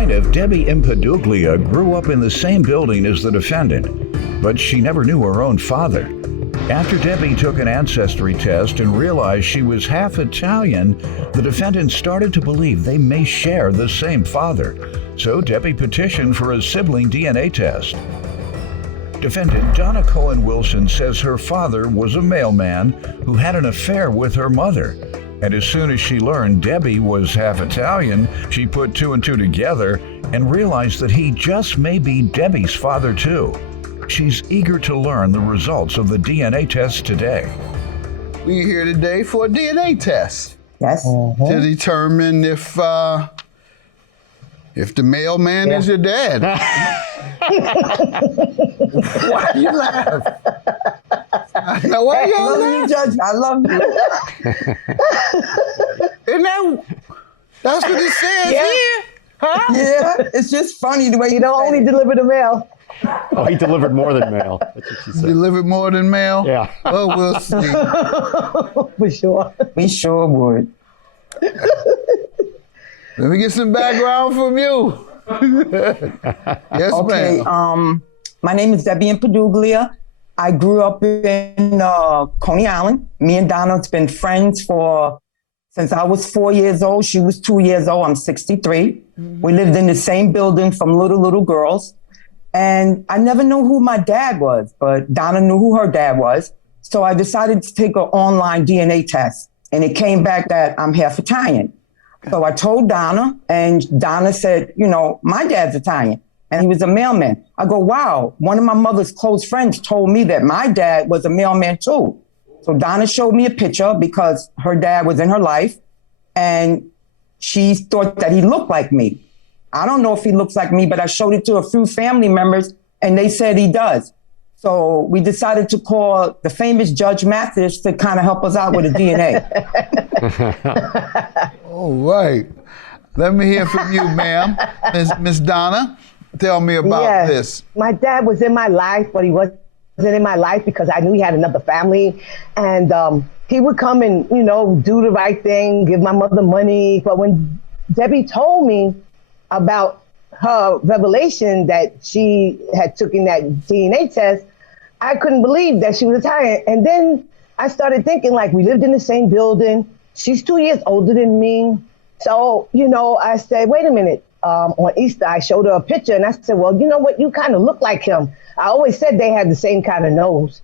Plaintiff Debbie Impaduglia grew up in the same building as the defendant, but she never knew her own father. After Debbie took an ancestry test and realized she was half Italian, the defendant started to believe they may share the same father. So Debbie petitioned for a sibling DNA test. Defendant Donna Wilson says her father was a mailman who had an affair with her mother. And as soon as she learned Debbie was half Italian, she put two and two together and realized that he just may be Debbie's father too. She's eager to learn the results of the DNA test today. We're here today for a DNA test. Yes. To determine if the mailman is your dad. Why you laugh? Now, why you laugh? Judge, I love you. Isn't that's what it says here? Huh? Yeah, it's just funny the way You don't only deliver the mail. Oh, he delivered more than mail. That's what she said. Delivered more than mail? Yeah. Well, we'll see. For sure. We sure would. Let me get some background from you. Yes, Okay, ma'am. my name is Debbie Impaduglia. I grew up in Coney Island. Me and Donna have been friends since I was 4 years old. She was 2 years old. I'm 63. We lived in the same building from little girls. And I never knew who my dad was, but Donna knew who her dad was. So I decided to take an online DNA test. And it came back that I'm half Italian. So I told Donna, and Donna said, my dad's Italian, and he was a mailman. I go, wow, one of my mother's close friends told me that my dad was a mailman too. So Donna showed me a picture because her dad was in her life, and she thought that he looked like me. I don't know if he looks like me, but I showed it to a few family members, and they said he does. So we decided to call the famous Judge Mathis to kind of help us out with the DNA. All right. Let me hear from you, ma'am. Miss Donna, tell me about this. My dad was in my life, but he wasn't in my life because I knew he had another family. And he would come and, do the right thing, give my mother money. But when Debbie told me about her revelation that she had taken that DNA test, I couldn't believe that she was Italian. And then I started thinking, we lived in the same building. She's 2 years older than me. So, I said, wait a minute. On Easter, I showed her a picture and I said, well, you know what? You kind of look like him. I always said they had the same kind of nose.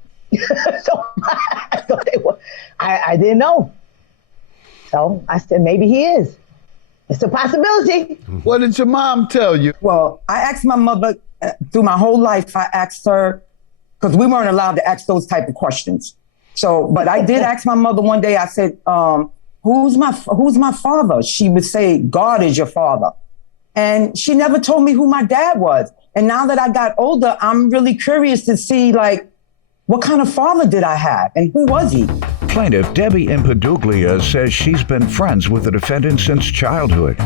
So I thought they were, I didn't know. So I said, maybe he is. It's a possibility. What did your mom tell you? Well, I asked my mother through my whole life. I asked her, because we weren't allowed to ask those type of questions. So, but I did ask my mother one day, I said, who's my father? She would say, God is your father. And she never told me who my dad was. And now that I got older, I'm really curious to see, what kind of father did I have and who was he? Plaintiff Debbie Impaduglia says she's been friends with the defendant since childhood,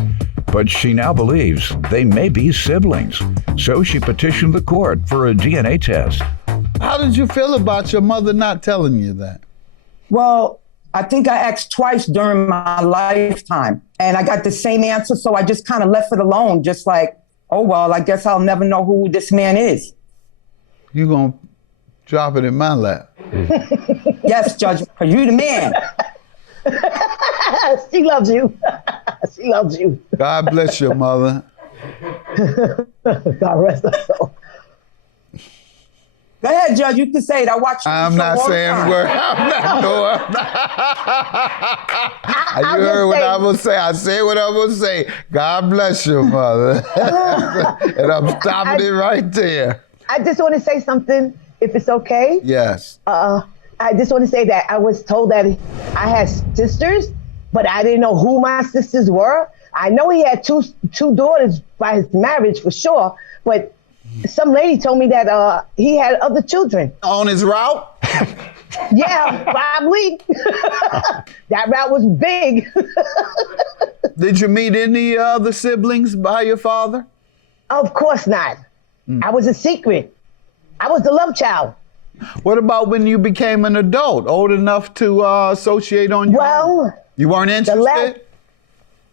but she now believes they may be siblings. So she petitioned the court for a DNA test. How did you feel about your mother not telling you that? Well, I think I asked twice during my lifetime and I got the same answer. So I just kind of left it alone, just oh, well, I guess I'll never know who this man is. You gonna drop it in my lap? Yes, Judge, because you the man. She loves you. She loves you. God bless your mother. God rest her soul. Go ahead, Judge, you can say it. I watch you. I'm not saying a word. I'm not. You heard what I will say. I say what I will say. God bless your mother. And I'm stopping it right there. I just want to say something, if it's okay. Yes. I just want to say that I was told that I had sisters, but I didn't know who my sisters were. I know he had two daughters by his marriage for sure, but some lady told me that he had other children. On his route? Yeah, probably. That route was big. Did you meet any other siblings by your father? Of course not. I was a secret. I was the love child. What about when you became an adult, old enough to associate on your own? You weren't interested?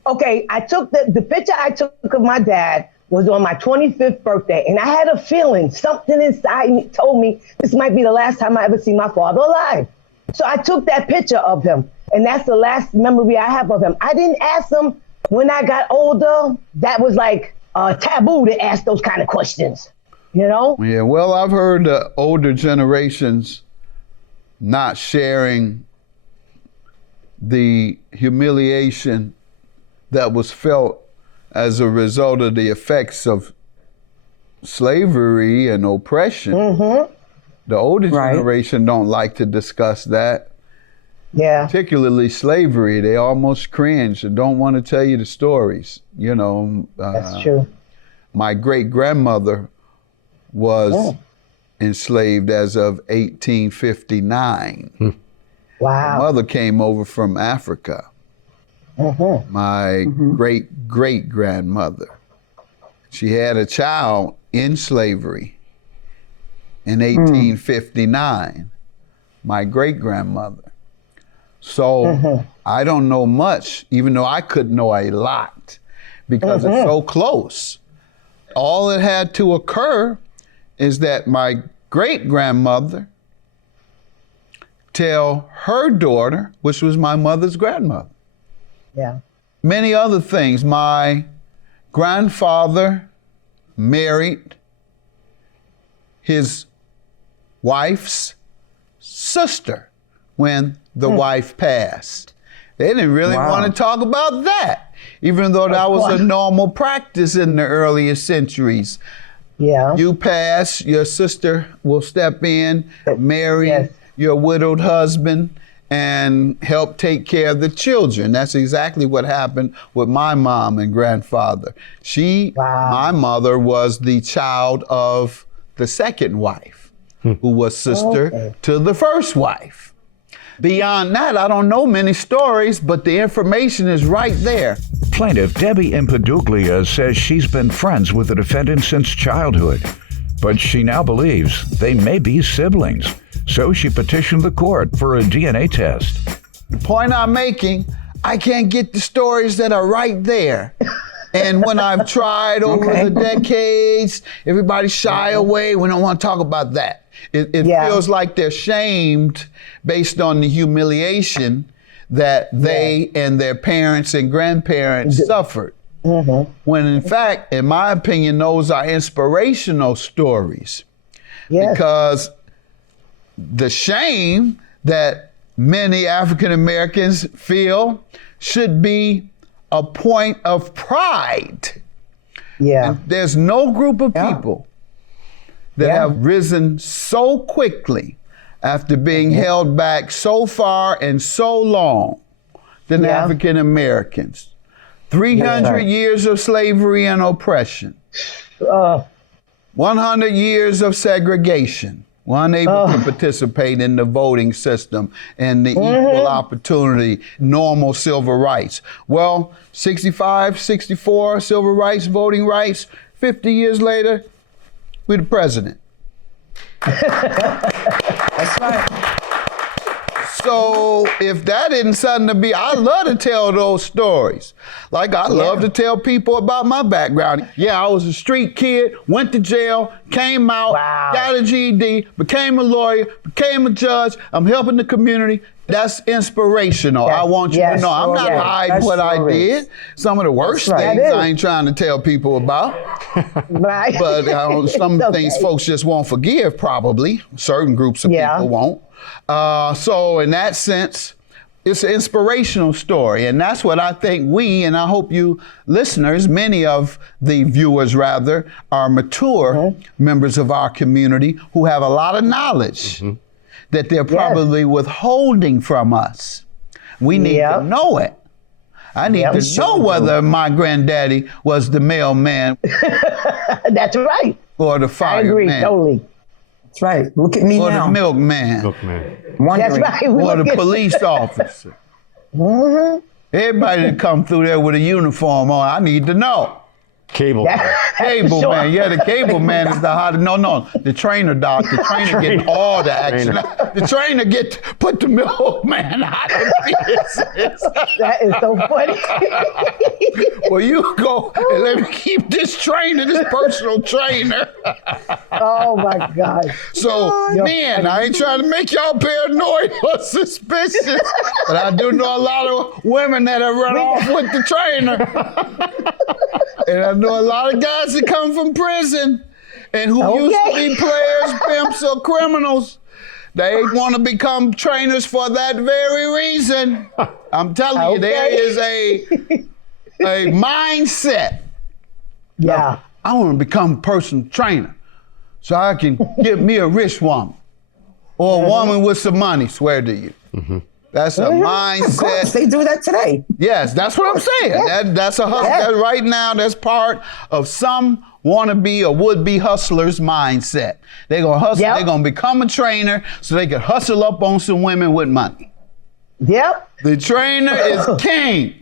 Okay, I took the picture I took of my dad was on my 25th birthday, and I had a feeling, something inside me told me this might be the last time I ever see my father alive. So I took that picture of him, and that's the last memory I have of him. I didn't ask him when I got older. That was like taboo to ask those kind of questions, you know? Yeah, well, I've heard the older generations not sharing the humiliation that was felt as a result of the effects of slavery and oppression. Mm-hmm. The older generation don't like to discuss that. Yeah. Particularly slavery. They almost cringe and don't want to tell you the stories. You know, That's true. My great-grandmother was enslaved as of 1859. Wow. My mother came over from Africa. My great-great-grandmother. She had a child in slavery in 1859, my great-grandmother. So I don't know much, even though I could know a lot because it's so close. All that had to occur is that my great-grandmother tell her daughter, which was my mother's grandmother. Yeah. Many other things. My grandfather married his wife's sister when the wife passed. They didn't really want to talk about that, even though that was a normal practice in the earlier centuries. Yeah. You pass, your sister will step in, marry your widowed husband, and help take care of the children. That's exactly what happened with my mom and grandfather. My mother was the child of the second wife, who was sister to the first wife. Beyond that, I don't know many stories, but the information is right there. Plaintiff Debbie Impaduglia says she's been friends with the defendant since childhood, but she now believes they may be siblings. So she petitioned the court for a DNA test. The point I'm making, I can't get the stories that are right there. And when I've tried over the decades, everybody shy away. We don't want to talk about that. It feels like they're shamed based on the humiliation that they and their parents and grandparents suffered. When in fact, in my opinion, those are inspirational stories. Because the shame that many African Americans feel should be a point of pride. And there's no group of people that have risen so quickly after being held back so far and so long than African Americans. 300 years of slavery and oppression. 100 years of segregation. Unable to participate in the voting system and the equal opportunity, normal civil rights. Well, 65, 64, civil rights, voting rights, 50 years later, we're the president. That's right. So if that isn't something to be, I love to tell those stories. Like I love to tell people about my background. Yeah, I was a street kid, went to jail, came out, got a GED, became a lawyer, became a judge. I'm helping the community. That's inspirational. I want you to know. I'm not hiding what I did. Some of the worst things I ain't trying to tell people about. But some things folks just won't forgive probably. Certain groups of people won't. So in that sense, it's an inspirational story. And that's what I think we, and I hope you listeners, many of the viewers rather, are mature members of our community who have a lot of knowledge that they're probably withholding from us. We need to know it. I need to know whether my granddaddy was the mailman. That's right. Or the fireman. I agree, totally. That's right. Look at me or now. Or the milkman. That's right. Or the police officer. Everybody that come through there with a uniform on, I need to know. Cable. Cable Sure. man, yeah, the cable man is the hottest. No, the trainer doc. The trainer get all the action. The trainer get to put the milkman out of business. That is so funny. Well, you go and let me keep this trainer, this personal trainer. Oh my God. So, man, I ain't trying to make y'all paranoid or suspicious, but I do know a lot of women that have run off with the trainer. And I know a lot of guys that come from prison and who used to be players, pimps, or criminals. They want to become trainers for that very reason. I'm telling you, there is a mindset. Yeah. I want to become a personal trainer so I can get me a rich woman or a woman with some money, swear to you. Mm-hmm. That's a mindset. Of course, they do that today. Yes, that's what I'm saying. That's a hustle. That right now, that's part of some wannabe or would-be hustlers' mindset. They're going to hustle. They're going to become a trainer so they can hustle up on some women with money. Yep. The trainer is king.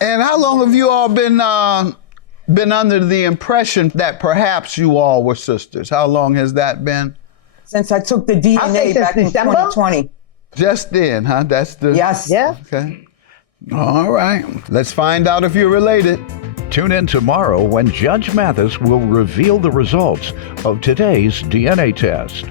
And how long have you all been under the impression that perhaps you all were sisters? How long has that been? Since I took the DNA back in December? 2020. Just then, huh? That's the... Yes. Yeah. Okay. All right. Let's find out if you're related. Tune in tomorrow when Judge Mathis will reveal the results of today's DNA test.